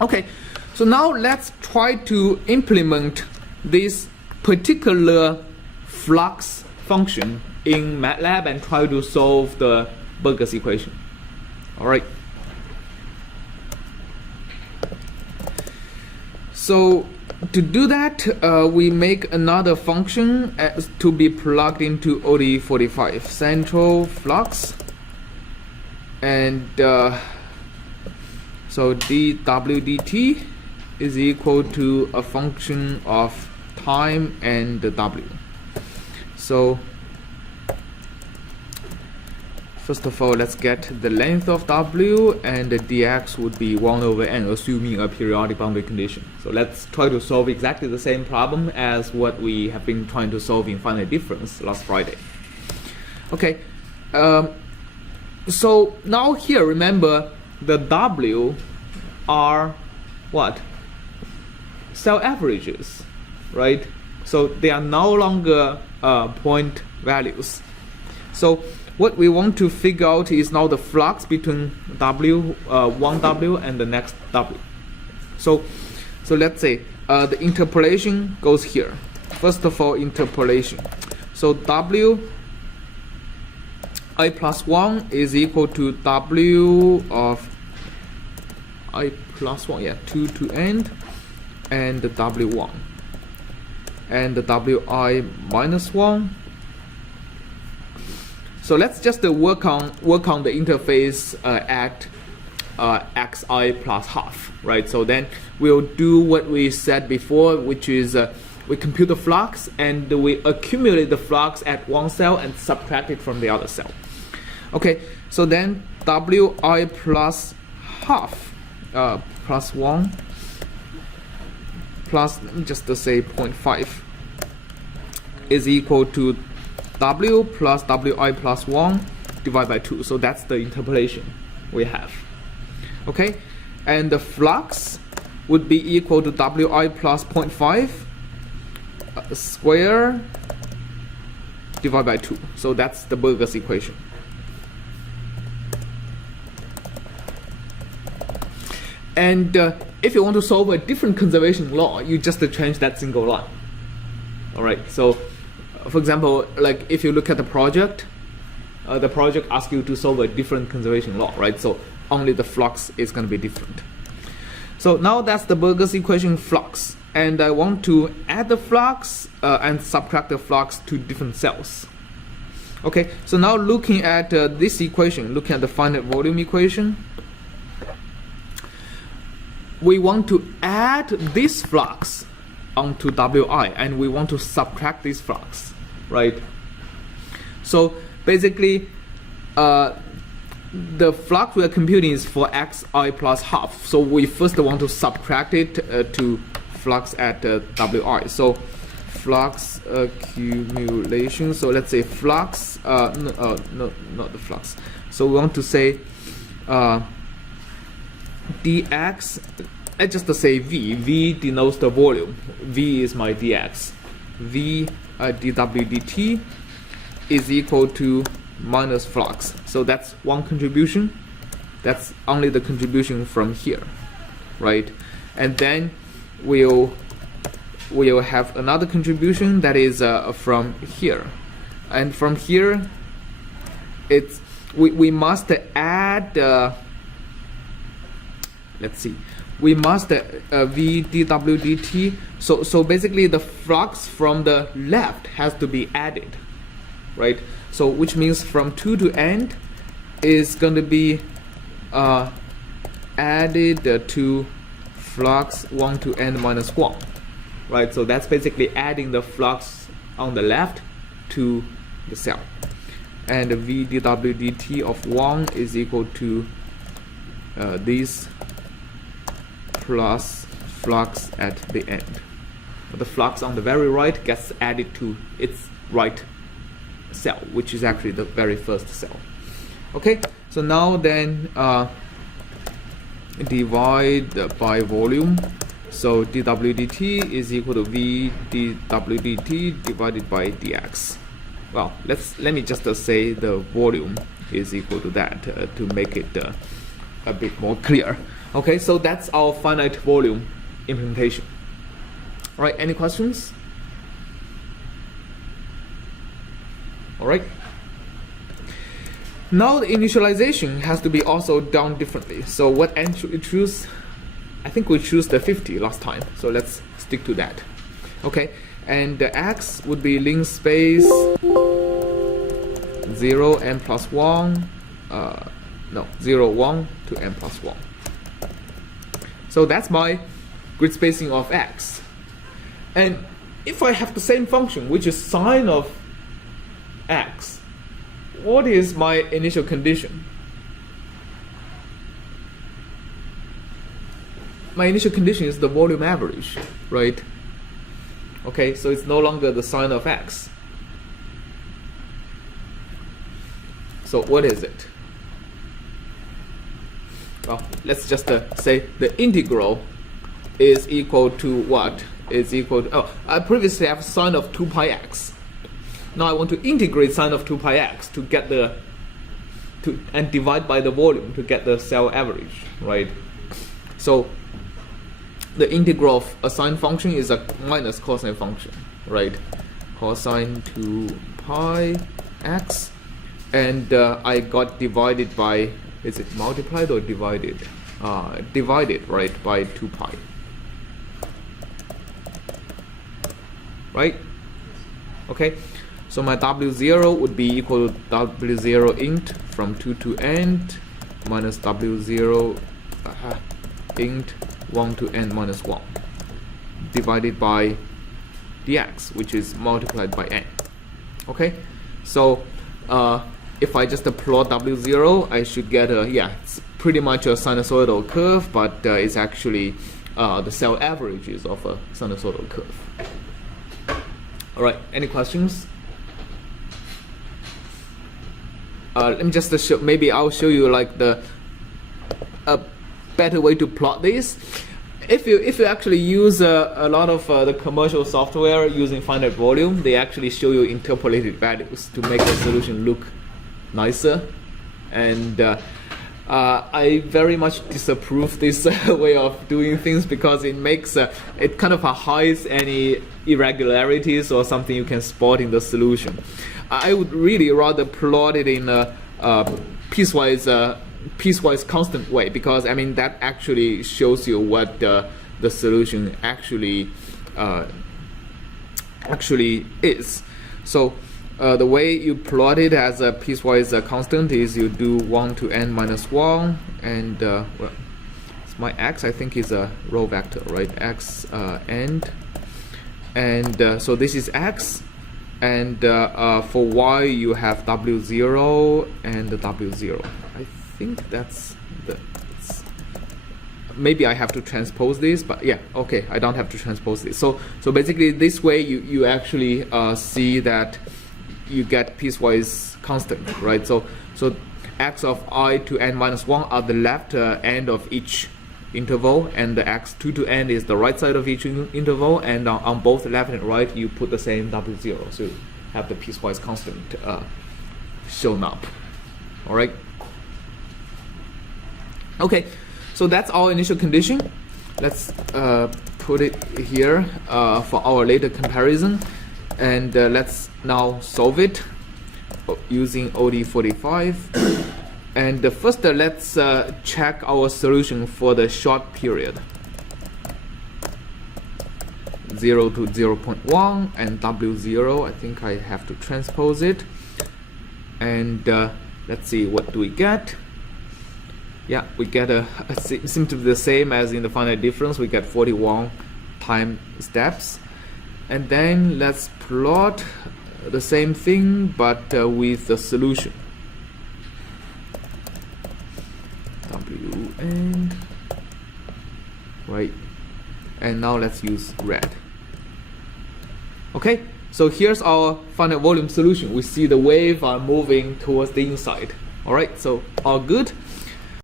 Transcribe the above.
Okay, so now let's try to implement this particular flux function in MATLAB and try to solve the Burgers equation. All right. So to do that, we make another function to be plugged into OD45 central flux, and so dw dt is equal to a function of time and w. So first of all, let's get the length of w, and the dx would be 1 over n, assuming a periodic boundary condition. So let's try to solve exactly the same problem as what we have been trying to solve in finite difference last Friday. Okay, so now here, remember, the w are what? Cell averages, right? So they are no longer point values. So what we want to figure out is now the flux between one w and the next w. So let's say the interpolation goes here. First of all, interpolation. So w I plus 1 is equal to w of I plus 1, 2 to n, and the w1, and the wi minus 1. So let's just work on the interface at xi plus half, right? So then we'll do what we said before, which is we compute the flux and we accumulate the flux at one cell and subtract it from the other cell. Okay, so then wi plus half plus 1 plus, let me just say 0.5 is equal to w plus wi plus 1 divided by 2. So that's the interpolation we have. Okay, and the flux would be equal to wi plus 0.5 square divided by 2. So that's the Burgers equation. And if you want to solve a different conservation law, you just change that single line. All right, so for example, like if you look at the project asks you to solve a different conservation law, right? So only the flux is going to be different. So now that's the Burgers equation flux, and I want to add the flux and subtract the flux to different cells. Okay, so now looking at this equation, looking at the finite volume equation, we want to add this flux onto wi, and we want to subtract this flux, right? So basically, the flux we are computing is for xi plus half. So we first want to subtract it to flux at wi. So flux accumulation. So let's say flux. No, not the flux. So we want to say dx. Let's just say v. V denotes the volume. V is my dx. V dw dt is equal to minus flux. So that's one contribution. That's only the contribution from here, right? And then we'll have another contribution that is from here, and from here it's we must add let's see, we must v dw dt. So basically the flux from the left has to be added, right? So which means from 2 to n is going to be added to flux 1 to n minus 1, right? So that's basically adding the flux on the left to the cell, and v dw dt of 1 is equal to this plus flux at the end. The flux on the very right gets added to its right cell, which is actually the very first cell. Okay, so now then divide by volume. So dw dt is equal to v dw dt divided by dx. Well, let me just say the volume is equal to that to make it a bit more clear. Okay, so that's our finite volume implementation. All right, any questions? All right. Now the initialization has to be also done differently. So what n should we choose? I think we choose the 50 last time, so let's stick to that. Okay, and the x would be link space 0 n plus 1, 0 1 to n plus 1. So that's my grid spacing of x. And if I have the same function, which is sine of x, what is my initial condition? My initial condition is the volume average, right? Okay, so it's no longer the sine of x. So what is it? Well, let's just say the integral is equal to what? Is equal to, oh, I previously have sine of 2 pi x. Now I want to integrate sine of 2 pi x to get and divide by the volume to get the cell average, right? So the integral of a sine function is a minus cosine function, right? Cosine 2 pi x, and I got divided by, is it multiplied or divided? Divided, right, by 2 pi. Right? Okay, so my W0 would be equal to W0 int from 2 to n minus W0 int 1 to n minus 1 divided by dx, which is multiplied by n. Okay, so if I just plot W0, I should get a, it's pretty much a sinusoidal curve, but it's actually the cell averages of a sinusoidal curve. All right, any questions? Let me just show, maybe I'll show you like a better way to plot this. If you actually use a lot of the commercial software using finite volume, they actually show you interpolated values to make the solution look nicer. And I very much disapprove this way of doing things because it makes it kind of hides any irregularities or something you can spot in the solution. I would really rather plot it in a piecewise constant way, because I mean that actually shows you what the solution actually is. So the way you plot it as a piecewise constant is you do 1 to n minus 1, and well, it's my x, I think, is a row vector, right? X and so this is x, and for y you have W0 and the W0. I think that's maybe I have to transpose this, but yeah, okay, I don't have to transpose this. So basically this way you actually see that you get piecewise constant, right? So x of I to n minus 1 are the left end of each interval, and the x2 to n is the right side of each interval, and on both left and right you put the same W0, so you have the piecewise constant shown up. All right. Okay, so that's our initial condition. Let's put it here for our later comparison, and let's now solve it using OD45. And first, let's check our solution for the short period, 0 to 0.1, and W0. I think I have to transpose it. And let's see, what do we get? Yeah, we get seems to be the same as in the finite difference. We get 41 time steps. And then let's plot the same thing, but with the solution. W and right, and now let's use red. Okay, so here's our finite volume solution. We see the wave are moving towards the inside. All right, so all good.